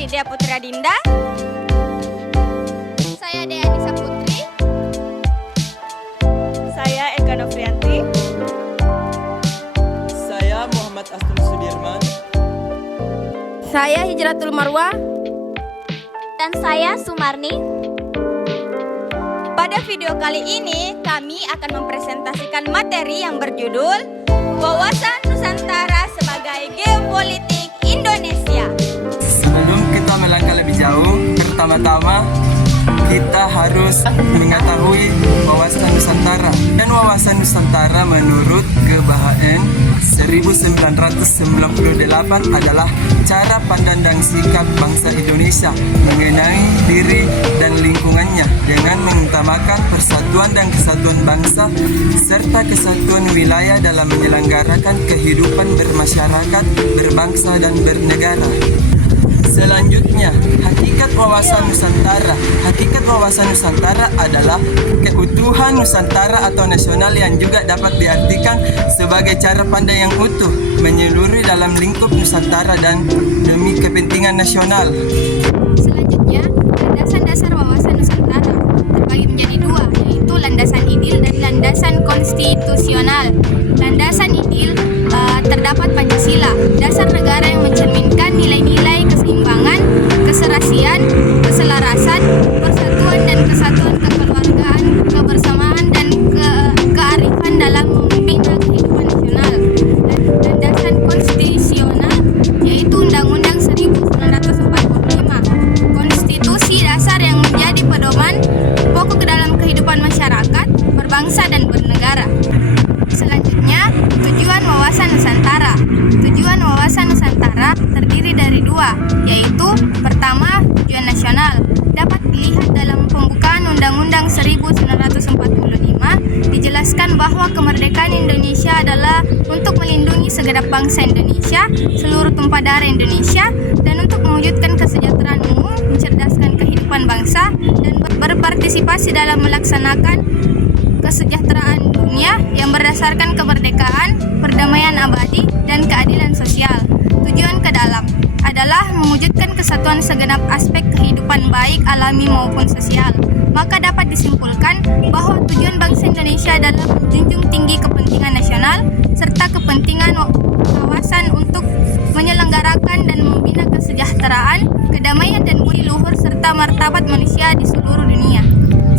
Lydia Putri Adinda. Saya Dea Anissa Putri. Saya Eka Novrianti. Saya Muhammad Astum Sudirman. Saya Hijratul Marwah. Dan saya Sumarni. Pada video kali ini, kami akan mempresentasikan materi yang berjudul Wawasan Nusantara sebagai Geopolitik Indonesia. Sebelum kita melangkah lebih jauh, pertama-tama kita harus mengetahui wawasan Nusantara. Dan wawasan Nusantara menurut GBHN 1998 adalah cara pandang dan sikap bangsa Indonesia mengenai diri dan lingkungannya dengan mengutamakan persatuan dan kesatuan bangsa serta kesatuan wilayah dalam menyelenggarakan kehidupan bermasyarakat, berbangsa dan bernegara. Selanjutnya, hakikat wawasan Nusantara. Hakikat wawasan Nusantara adalah keutuhan Nusantara atau nasional yang juga dapat diartikan sebagai cara pandang yang utuh, menyeluruh dalam lingkup Nusantara dan demi kepentingan nasional. Selanjutnya, landasan dasar wawasan Nusantara terbagi menjadi dua, yaitu landasan ideal dan landasan konstitusional. Landasan ideal terdapat Pancasila, dasar negara yang mencerminkan nilai-nilai keseimbangan, keserasian, keselarasan, persatuan dan kesatuan kekeluargaan, kebersamaan dan kearifan dalam membina kehidupan nasional. Landasan konstitusional yaitu Undang-Undang 1945, konstitusi dasar yang menjadi pedoman pokok dalam kehidupan masyarakat, berbangsa dan bernegara. Selanjutnya, tujuan wawasan Nusantara. Tujuan wawasan Nusantara terdiri dari dua, yaitu pertama, tujuan nasional. Dapat dilihat dalam pembukaan Undang-Undang 1945, dijelaskan bahwa kemerdekaan Indonesia adalah untuk melindungi segenap bangsa Indonesia, seluruh tumpah darah Indonesia, dan untuk mewujudkan kesejahteraan umum, mencerdaskan kehidupan bangsa, dan berpartisipasi dalam melaksanakan kesejahteraan dunia yang berdasarkan kemerdekaan, perdamaian abadi, dan keadilan sosial. Tujuan ke dalam adalah mewujudkan kesatuan segenap aspek kehidupan baik alami maupun sosial. Maka dapat disimpulkan bahwa tujuan bangsa Indonesia adalah menjunjung tinggi kepentingan nasional serta kepentingan kawasan untuk menyelenggarakan dan membina kesejahteraan, kedamaian dan budi luhur serta martabat manusia di seluruh dunia.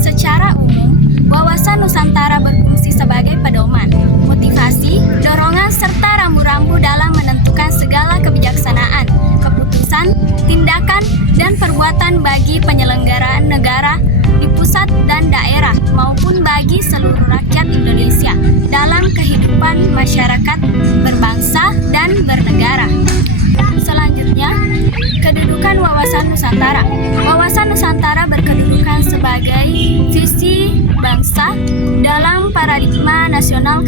Secara umum, wawasan Nusantara berfungsi sebagai pedoman, motivasi, dorongan, serta rambu-rambu dalam menentukan segala kebijaksanaan, keputusan, tindakan, dan perbuatan bagi penyelenggaraan negara di pusat dan daerah maupun bagi seluruh rakyat Indonesia dalam kehidupan masyarakat, berbangsa, dan bernegara. Selanjutnya, kedudukan wawasan Nusantara. Wawasan Nusantara berkedudukan sebagai visi bangsa dalam paradigma nasional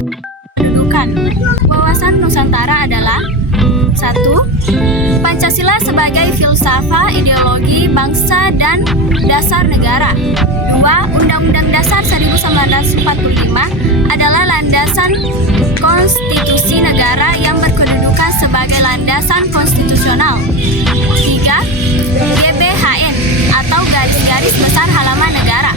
kedudukan. Wawasan Nusantara adalah 1. Pancasila sebagai filsafat ideologi bangsa dan dasar negara. 2. Undang-Undang Dasar 1945 adalah landasan konstitusi negara yang berkedudukan sebagai landasan konstitusional. 3. GBHN atau garis-garis besar halaman negara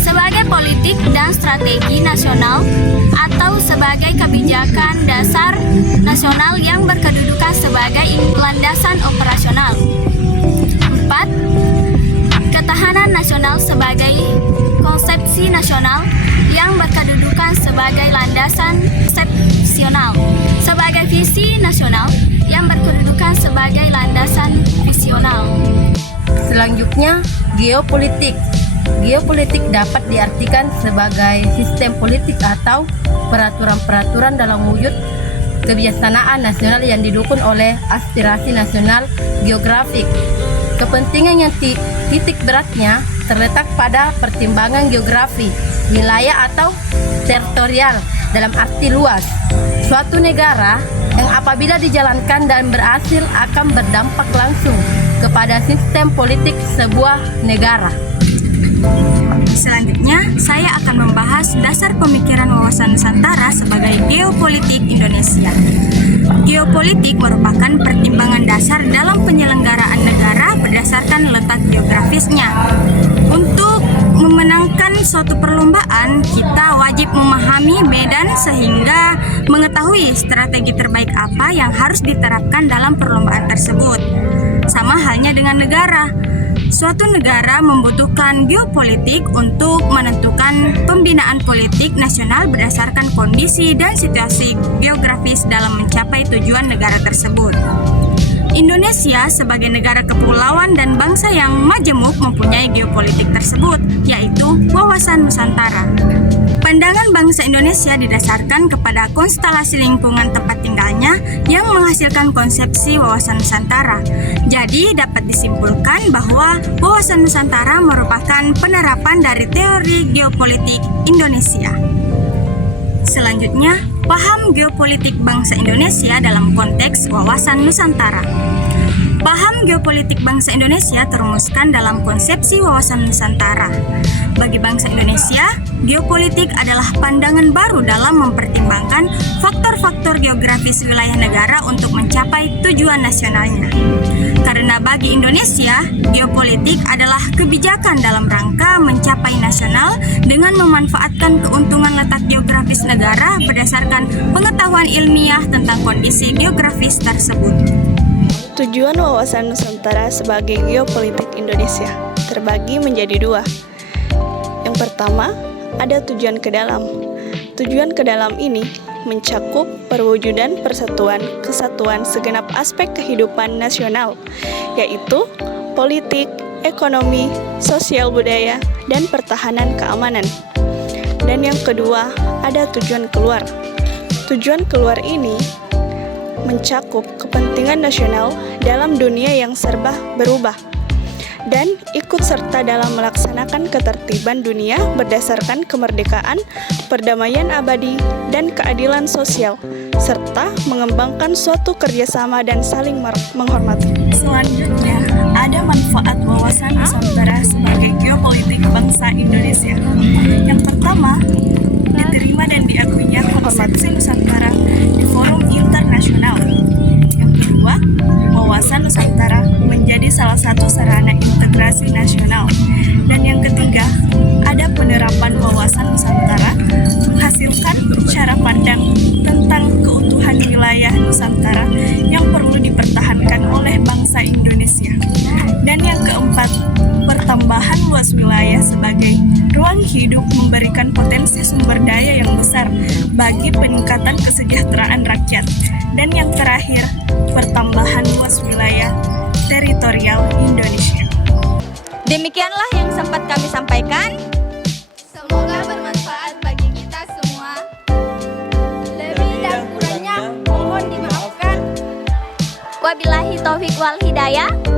sebagai politik dan strategi nasional atau sebagai kebijakan dasar nasional yang berkedudukan sebagai landasan operasional. 4. Ketahanan nasional sebagai konsepsi nasional yang berkedudukan sebagai landasan konsepsional, sebagai visi nasional yang berkedudukan sebagai landasan visional. Selanjutnya, geopolitik. Geopolitik dapat diartikan sebagai sistem politik atau peraturan-peraturan dalam wujud kebijaksanaan nasional yang didukung oleh aspirasi nasional geografik. Kepentingan yang titik beratnya terletak pada pertimbangan geografi, wilayah atau teritorial dalam arti luas. Suatu negara yang apabila dijalankan dan berhasil akan berdampak langsung kepada sistem politik sebuah negara. Selanjutnya, saya akan membahas dasar pemikiran wawasan Nusantara sebagai geopolitik Geopolitik Indonesia. Geopolitik merupakan pertimbangan dasar dalam penyelenggaraan negara berdasarkan letak geografisnya. Untuk memenangkan suatu perlombaan, kita wajib memahami medan sehingga mengetahui strategi terbaik apa yang harus diterapkan dalam perlombaan tersebut. Sama halnya dengan negara. Suatu negara membutuhkan geopolitik untuk menentukan pembinaan politik nasional berdasarkan kondisi dan situasi geografis dalam mencapai tujuan negara tersebut. Indonesia sebagai negara kepulauan dan bangsa yang majemuk mempunyai geopolitik tersebut, yaitu wawasan Nusantara. Pandangan bangsa Indonesia didasarkan kepada konstelasi lingkungan tempat tinggalnya yang menghasilkan konsepsi wawasan Nusantara. Jadi dapat disimpulkan bahwa wawasan Nusantara merupakan penerapan dari teori geopolitik Indonesia. Selanjutnya, paham geopolitik bangsa Indonesia dalam konteks wawasan Nusantara. Paham geopolitik bangsa Indonesia terumuskan dalam konsepsi wawasan Nusantara. Bagi bangsa Indonesia, geopolitik adalah pandangan baru dalam mempertimbangkan faktor-faktor geografis wilayah negara untuk mencapai tujuan nasionalnya. Karena bagi Indonesia, geopolitik adalah kebijakan dalam rangka mencapai nasional dengan memanfaatkan keuntungan letak geografis negara berdasarkan pengetahuan ilmiah tentang kondisi geografis tersebut. Tujuan wawasan Nusantara sebagai geopolitik Indonesia terbagi menjadi dua. Yang pertama, ada tujuan ke dalam. Tujuan ke dalam ini mencakup perwujudan persatuan kesatuan segenap aspek kehidupan nasional, yaitu politik, ekonomi, sosial budaya, dan pertahanan keamanan. Dan yang kedua, ada tujuan keluar. Tujuan keluar ini mencakup kepentingan nasional dalam dunia yang serba berubah dan ikut serta dalam melaksanakan ketertiban dunia berdasarkan kemerdekaan, perdamaian abadi, dan keadilan sosial, serta mengembangkan suatu kerjasama dan saling menghormati. Selanjutnya, ada manfaat wawasan Nusantara sebagai geopolitik bangsa Indonesia. Yang pertama, diterima dan diakuinya konsepsi Nusantara di forum internasional. Yang kedua, wawasan Nusantara menjadi salah satu sarana integrasi nasional. Dan yang ketiga, ada penerapan wawasan Nusantara menghasilkan cara pandang tentang keutuhan wilayah Nusantara yang perlu dipertahankan oleh bangsa Indonesia. Dan yang keempat, pertambahan luas wilayah sebagai ruang hidup memberikan potensi sumber daya yang besar bagi peningkatan kesejahteraan rakyat. Dan yang terakhir, pertambahan luas wilayah teritorial Indonesia. Demikianlah yang sempat kami sampaikan. Semoga bermanfaat bagi kita semua. Lebih dan kurangnya mohon dimaafkan. Wabillahi taufik wal hidayah.